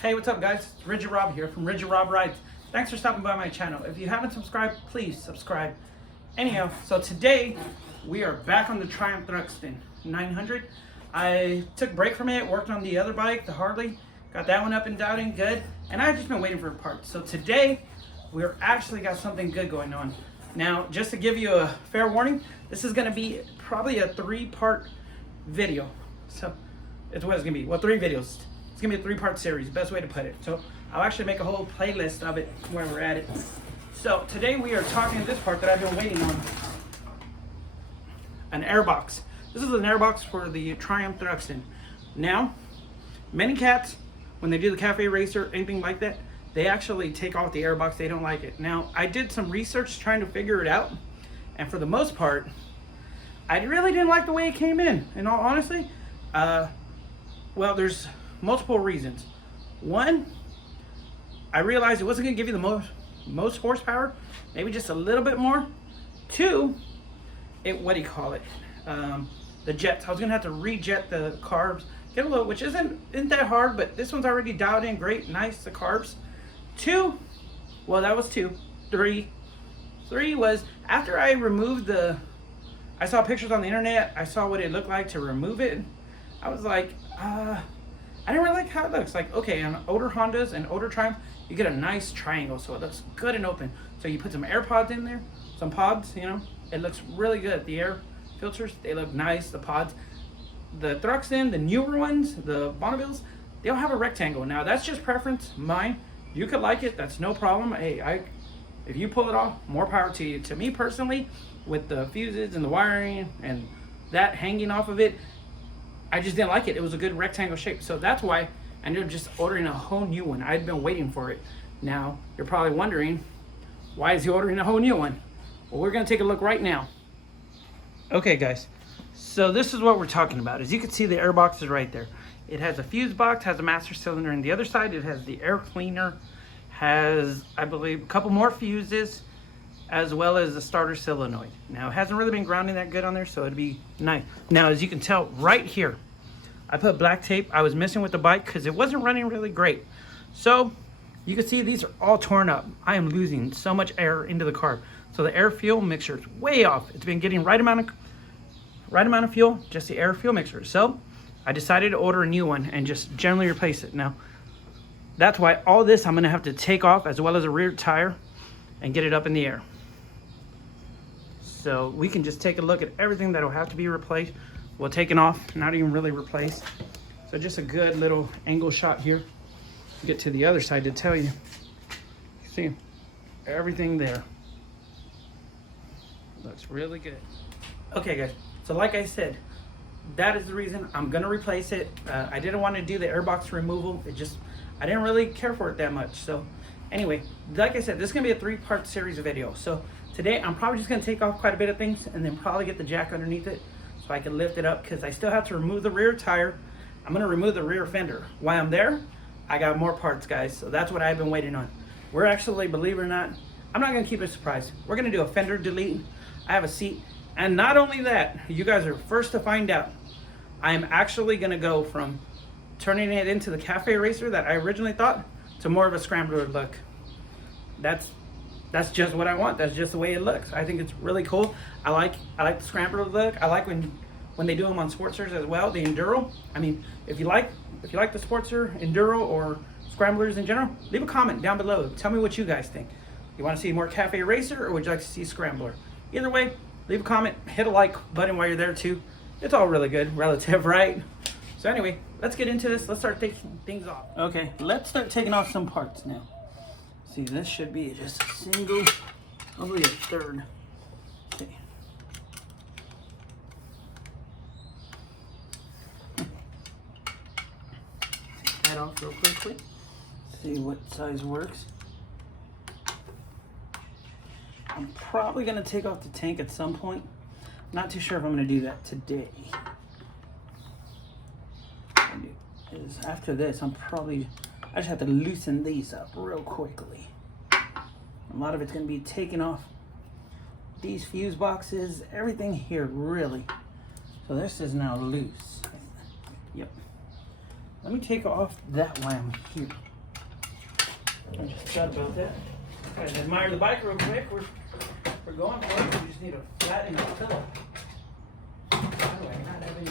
Hey, what's up guys? It's Rigid Rob here from Rigid Rob Rides. Thanks for stopping by my channel. If you haven't subscribed, please subscribe. Anyhow, so today we are back on the Triumph Thruxton 900. I took a break from it, worked on the other bike, the Harley, got that one up and down good, and I've just been waiting for parts. So today we're actually got something good going on. Now, just to give you a fair warning, this is gonna be probably a 3-part video. So it's what it's gonna be. Well, 3 videos. It's gonna be a 3-part series, best way to put it. So I'll actually make a whole playlist of it where we're at it. So today we are talking this part that I've been waiting on. An airbox. This is an airbox for the Triumph Thruxton. Now, many cats, when they do the cafe racer, anything like that, they actually take off the airbox. They don't like it. Now, I did some research trying to figure it out, and for the most part, I really didn't like the way it came in all honesty. Well, there's multiple reasons. One, I realized it wasn't gonna give you the most horsepower, maybe just a little bit more. 2, what do you call it? The jets. I was gonna have to rejet the carbs, get a little, which isn't that hard, but this one's already dialed in great, nice, the carbs. 2, well, that was 2. 3 was after I removed I saw pictures on the internet, I saw what it looked like to remove it. I was like, I didn't really like how it looks. Like, okay, on older Hondas and older Triumph, you get a nice triangle, so it looks good and open. So you put some air pods in there, some pods, you know, it looks really good. The air filters, they look nice, the pods. The Thruxton, the newer ones, the Bonnevilles, they don't have a rectangle. Now, that's just preference, mine. You could like it, that's no problem. Hey, if you pull it off, more power to you. To me personally, with the fuses and the wiring and that hanging off of it, I just didn't like it. It was a good rectangle shape. So that's why I ended up just ordering a whole new one. I'd been waiting for it. Now, you're probably wondering, why is he ordering a whole new one? Well, we're gonna take a look right now. Okay guys, so this is what we're talking about. As you can see, the air box is right there. It has a fuse box, has a master cylinder, and the other side it has the air cleaner, has, I believe, a couple more fuses, as well as the starter solenoid. Now, it hasn't really been grounding that good on there, so it'd be nice. Now, as you can tell right here, I put black tape. I was messing with the bike because it wasn't running really great. So, you can see these are all torn up. I am losing so much air into the carb. So the air fuel mixture is way off. It's been getting right amount of fuel, just the air fuel mixture. So, I decided to order a new one and just generally replace it. Now, that's why all this I'm gonna have to take off, as well as a rear tire, and get it up in the air. So we can just take a look at everything that'll have to be replaced. Well, taken off, not even really replaced. So just a good little angle shot here. Get to the other side to tell you. See, everything there. Looks really good. Okay guys, so like I said, that is the reason I'm gonna replace it. I didn't want to do the airbox removal. I didn't really care for it that much. So anyway, like I said, this is gonna be a 3-part series of video. So today I'm probably just gonna take off quite a bit of things and then probably get the jack underneath it so I can lift it up, because I still have to remove the rear tire. I'm gonna remove the rear fender. While I'm there, I got more parts, guys. So that's what I've been waiting on. We're actually, believe it or not, I'm not gonna keep it a surprise. We're gonna do a fender delete. I have a seat. And not only that, you guys are first to find out, I am actually gonna go from turning it into the cafe racer that I originally thought to more of a scrambler look. That's just what I want. That's just the way it looks. I think it's really cool. I like the scrambler look. I like when they do them on Sportsters as well, the Enduro. I mean, if you like the Sportster, Enduro, or scramblers in general, leave a comment down below. Tell me what you guys think. You want to see more cafe racer, or would you like to see scrambler? Either way, leave a comment, hit a like button while you're there too. It's all really good, relative, right? So anyway, let's get into this. Let's start taking things off. Okay, let's start taking off some parts now. See, this should be just a single, probably a third. Okay. Take that off real quickly. See what size works. I'm probably gonna take off the tank at some point. Not too sure if I'm gonna do that today. After this, I just have to loosen these up real quickly. A lot of it's gonna be taken off. These fuse boxes, everything here, really. So this is now loose. Yep. Let me take off that while I'm here. I just thought about that. Guys, admire the bike real quick. We're going for it. We just need to flatten the pillow. How do I not have any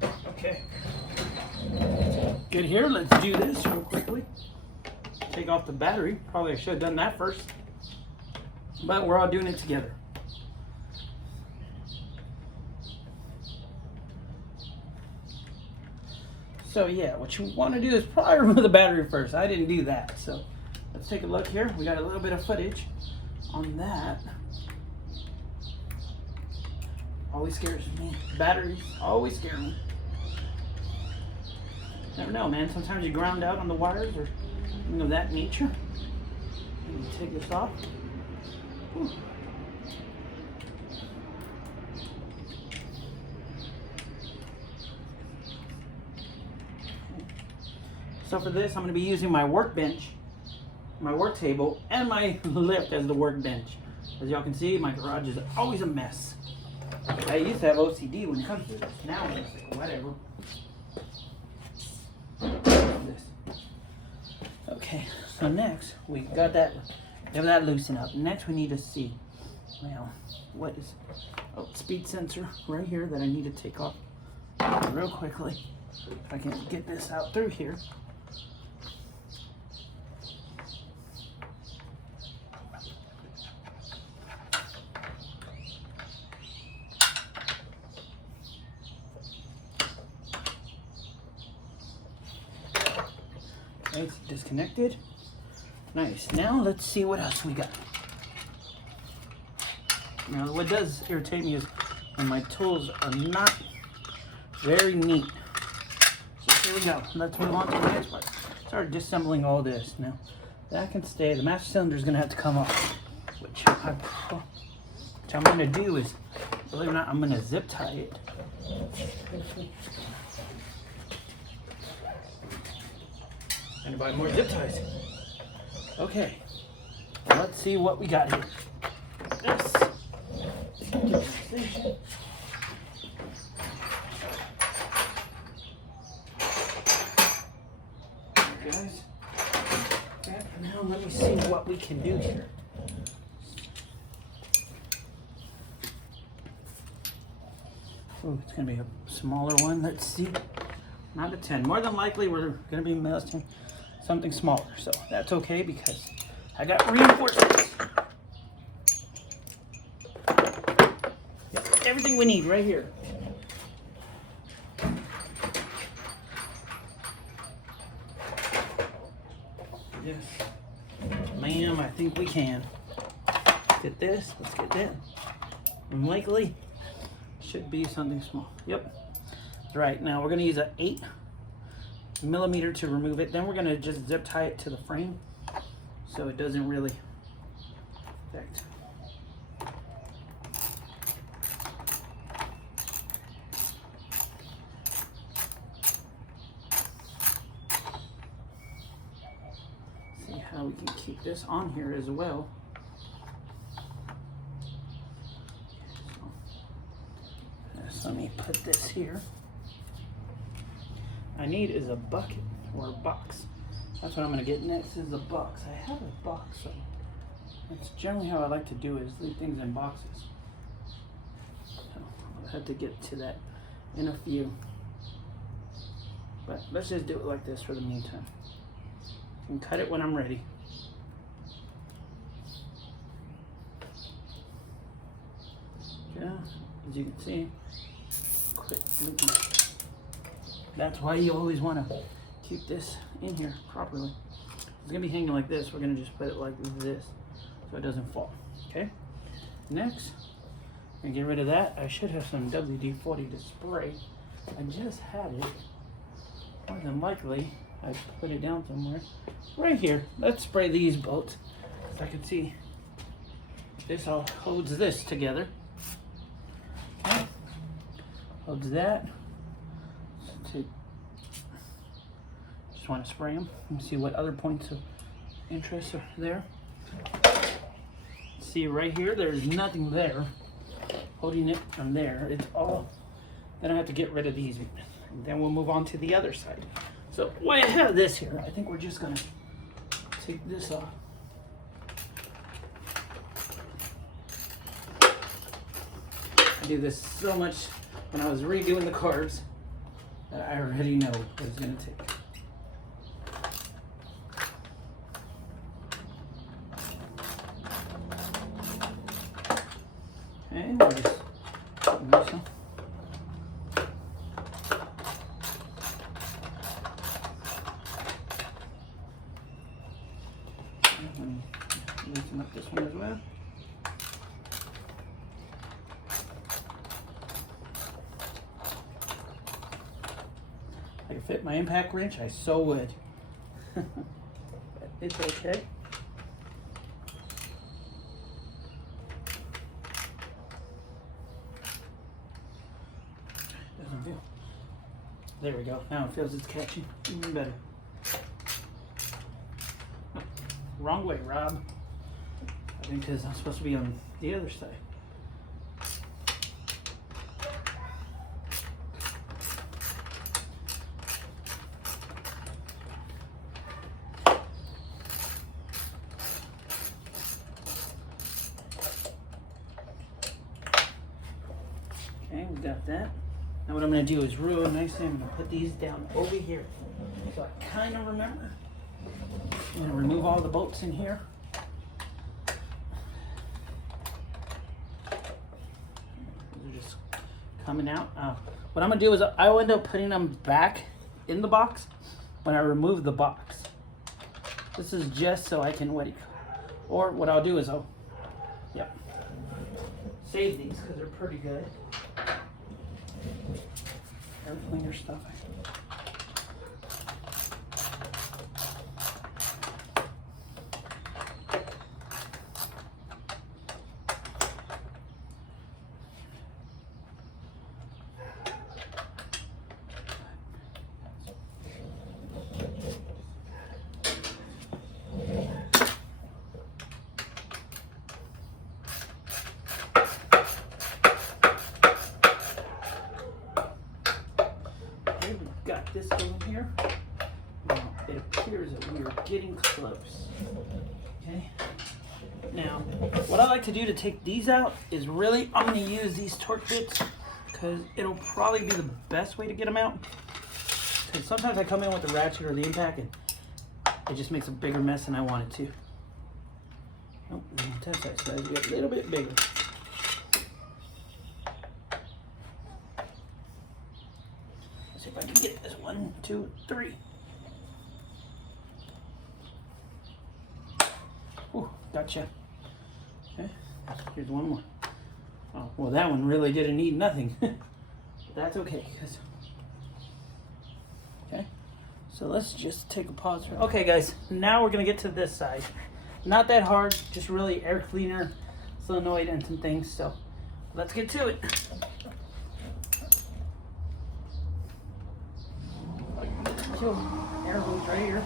flat? Okay. Good here. Let's do this real quickly. Take off the battery. Probably I should have done that first. But we're all doing it together. So yeah, what you want to do is probably remove the battery first. I didn't do that. So let's take a look here. We got a little bit of footage on that. Always scares me. Batteries always scare me. Never know, man. Sometimes you ground out on the wires or something of that nature. Let me take this off. Whew. So for this, I'm going to be using my workbench, my work table, and my lift as the workbench. As y'all can see, my garage is always a mess. I used to have OCD when it comes to this. Now it's like, whatever. This. Okay, so next we got that. Have that loosen up. Next we need to see, well, what is, speed sensor right here that I need to take off real quickly. If I can get this out through here. Okay, it's disconnected. Nice. Now let's see what else we got. Now what does irritate me is when my tools are not very neat. So here we go. Let's move on to the next part. Start disassembling all this. Now that can stay. The master cylinder is going to have to come off, which I'm going to do is, believe it or not, I'm going to zip tie it. And buy more zip ties. Okay, let's see what we got here. This. Guys, now let me see what we can do here. Oh, it's gonna be a smaller one. Let's see. Not a 10. More than likely, we're gonna be melting something smaller, so that's okay because I got reinforcements. Got everything we need right here. Yes, ma'am, I think we can. Let's get this, let's get that. And likely, should be something small. Yep. Right, now we're gonna use an 8mm to remove it. Then we're gonna just zip tie it to the frame so it doesn't really affect. See how we can keep this on here as well. So let me put this here. I need is a bucket or a box. That's what I'm going to get next is a box. I have a box, so that's generally how I like to do is leave things in boxes. So I'll have to get to that in a few. But let's just do it like this for the meantime. And cut it when I'm ready. Yeah, as you can see, quit looking. That's why you always want to keep this in here properly. It's going to be hanging like this. We're going to just put it like this so it doesn't fall. Okay? Next, I'm going to get rid of that. I should have some WD-40 to spray. I just had it. More than likely, I put it down somewhere. Right here. Let's spray these bolts. So I can see this all holds this together. Okay? Holds that. Just want to spray them and see what other points of interest are there. See right here, there's nothing there holding it from there. It's all, then I have to get rid of these. And then we'll move on to the other side. So while I have this here, I think we're just gonna take this off. I do this so much when I was redoing the carbs that I already know what it's gonna take. Okay, we'll just move some. Loosen up this one as well. If I could fit my impact wrench, I so would. But it's okay. Doesn't feel. There we go. Now it feels it's catching. Even better. Wrong way, Rob. I think because I'm supposed to be on the other side. Okay, we got that. Now what I'm going to do is real nicely, I'm going to put these down over here. So I kind of remember. I'm going to remove all the bolts in here. They're just coming out. What I'm going to do is I will end up putting them back in the box when I remove the box. This is just so I can or what I'll do is save these because they're pretty good. Air cleaner stuff. Got this going here. Now it appears that we are getting close. Okay. Now, what I like to do to take these out is really I'm going to use these torque bits because it'll probably be the best way to get them out. Because sometimes I come in with the ratchet or the impact and it just makes a bigger mess than I want it to. Nope, test that size. We got a little bit bigger. If I can get this 1, 2, 3. Ooh, gotcha. Okay, here's one more. Oh, well, that one really didn't need nothing. That's okay. Okay, so let's just take a pause. Okay, guys, now we're gonna get to this side. Not that hard, just really air cleaner, solenoid, and some things. So let's get to it. Air hose right here.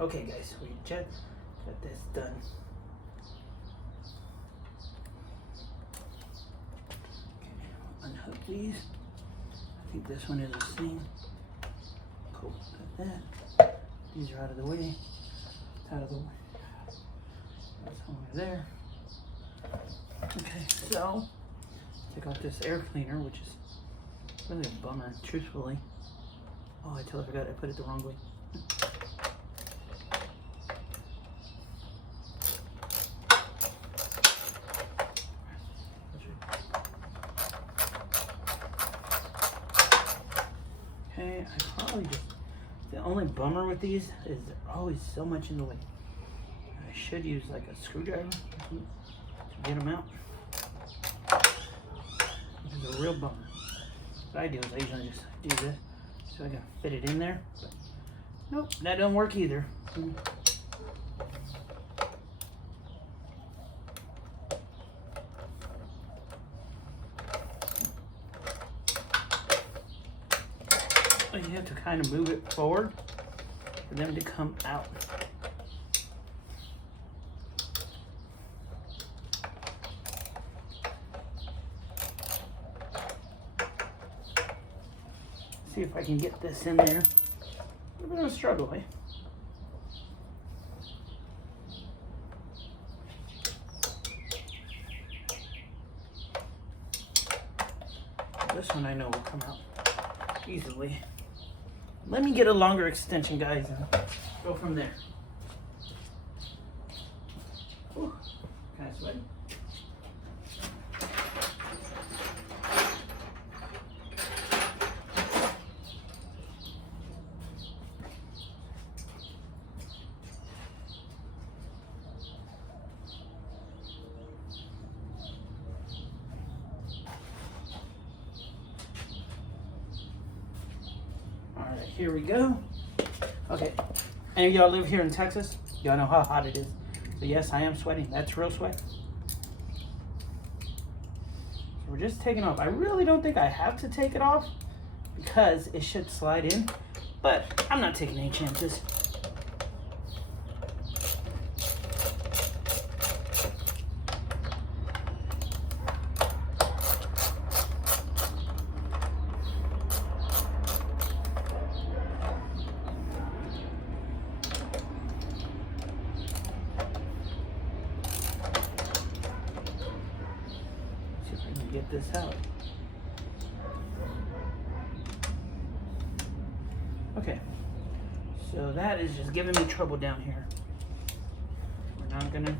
Okay, guys, we just got this done. Okay, unhook these. I think this one is the same. Cool, got that. These are out of the way. It's out of the way. That's over there. Okay, so take off this air cleaner, which is really a bummer, truthfully. Oh, I totally forgot I put it the wrong way. Okay, I probably just, the only bummer with these is they're always so much in the way. I should use like a screwdriver to get them out. This is a real bummer. What I do is I usually just do this so I can fit it in there. But nope, that doesn't work either. have to kind of move it forward for them to come out. See if I can get this in there. A bit of a struggle, eh? This one I know will come out easily. Let me get a longer extension, guys, and go from there. Ooh, kind of sweaty. Alright, here we go. Okay, any of y'all live here in Texas? Y'all know how hot it is. So yes, I am sweating. That's real sweat. So we're just taking off. I really don't think I have to take it off because it should slide in, but I'm not taking any chances. Get this out. Okay, so that is just giving me trouble down here. We're not gonna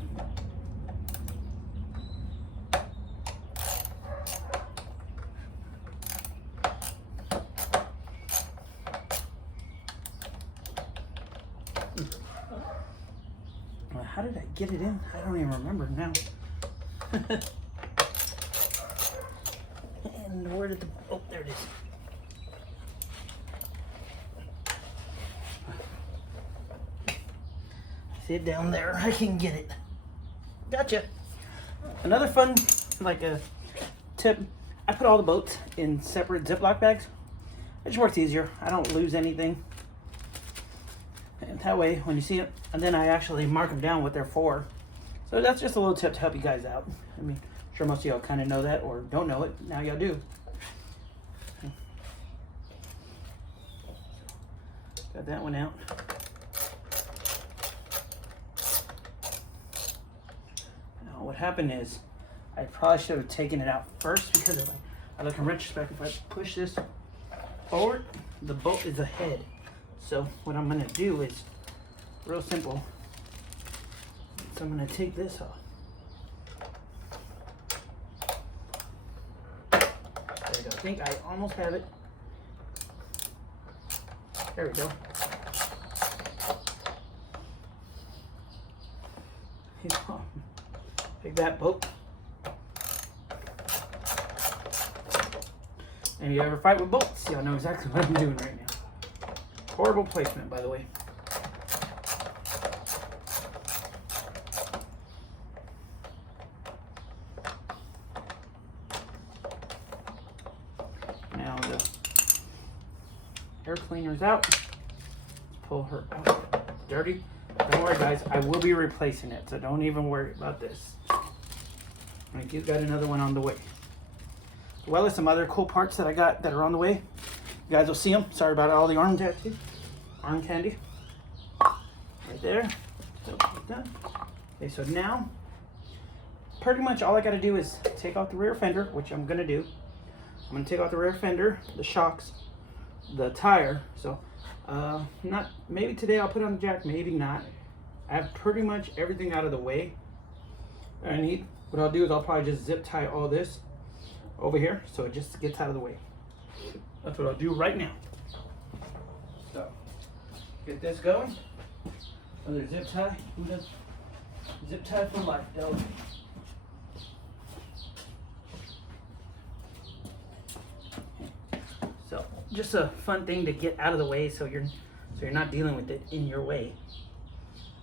how did I get it in? I don't even remember now. And where did the, oh, there it is. See it down there, I can get it. Gotcha. Another fun, like a tip, I put all the boats in separate Ziploc bags. It just works easier. I don't lose anything. And that way, when you see it, and then I actually mark them down what they're for. So that's just a little tip to help you guys out. I mean, sure most of y'all kind of know that or don't know it. Now y'all do. Got that one out. Now what happened is I probably should have taken it out first because if I look in retrospect, if I push this forward, the bolt is ahead. So what I'm going to do is real simple. So I'm going to take this off. There we go. I think I almost have it. There we go. Take that, boat. And you ever fight with bolts, y'all know exactly what I'm doing right now. Horrible placement, by the way. Now the air cleaner's out. Let's pull her out. Dirty. Don't worry, guys. I will be replacing it, so don't even worry about this. Like, you've got another one on the way. As well as some other cool parts that I got that are on the way. You guys will see them. Sorry about all the arm candy. Right there. So like that. Okay, so now pretty much all I got to do is take off the rear fender, which I'm gonna do. I'm gonna take off the rear fender, the shocks, the tire. So not maybe today I'll put on the jack, maybe not. I have pretty much everything out of the way that I need. What I'll do is I'll probably just zip tie all this over here so it just gets out of the way. That's what I'll do right now. So get this going. Another zip tie. Who does zip tie for life, though? So just a fun thing to get out of the way so you're not dealing with it in your way.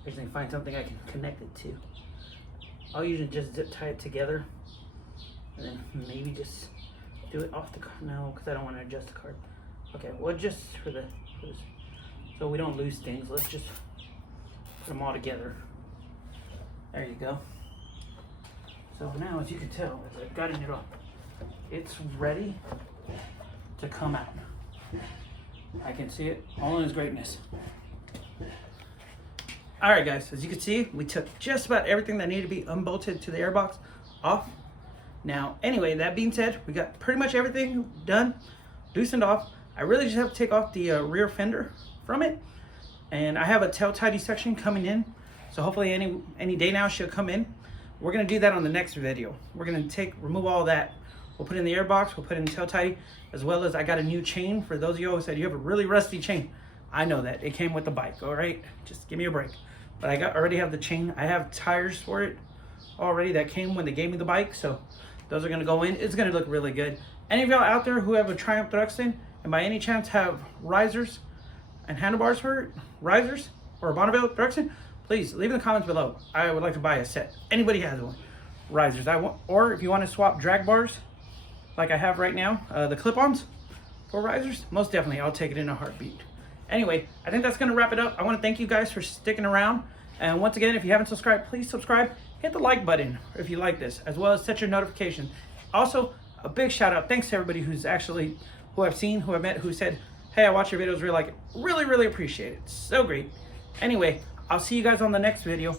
I usually find something I can connect it to. I'll usually just zip tie it together and then maybe just do it off the card. No, because I don't want to adjust the card. Okay, well, just for this, so we don't lose things, let's just put them all together. There you go. So now, as you can tell, as I've gotten it off, it's ready to come out. I can see it all in its greatness. All right, guys, as you can see, we took just about everything that needed to be unbolted to the airbox off. Now, anyway, that being said, we got pretty much everything done, loosened off. I really just have to take off the rear fender from it, and I have a tail tidy section coming in, so hopefully any day now she'll come in. We're gonna do that on the next video. We're gonna remove all that. We'll put in the airbox, we'll put in the tail tidy, as well as I got a new chain. For those of you who said you have a really rusty chain, I know that, it came with the bike, all right? Just give me a break. But I already have the chain. I have tires for it already that came when they gave me the bike, so those are gonna go in. It's gonna look really good. Any of y'all out there who have a Triumph Thruxton and by any chance have risers and handlebars for it, risers or a Bonneville Thruxton, please leave in the comments below. I would like to buy a set. Anybody has one. Risers. Or if you want to swap drag bars like I have right now, the clip-ons for risers, most definitely I'll take it in a heartbeat. Anyway, I think that's going to wrap it up. I want to thank you guys for sticking around. And once again, if you haven't subscribed, please subscribe. Hit the like button if you like this, as well as set your notifications. Also, a big shout out. Thanks to everybody who I've seen, who I've met, who said, hey, I watch your videos, really like it. Really, really appreciate it. So great. Anyway, I'll see you guys on the next video.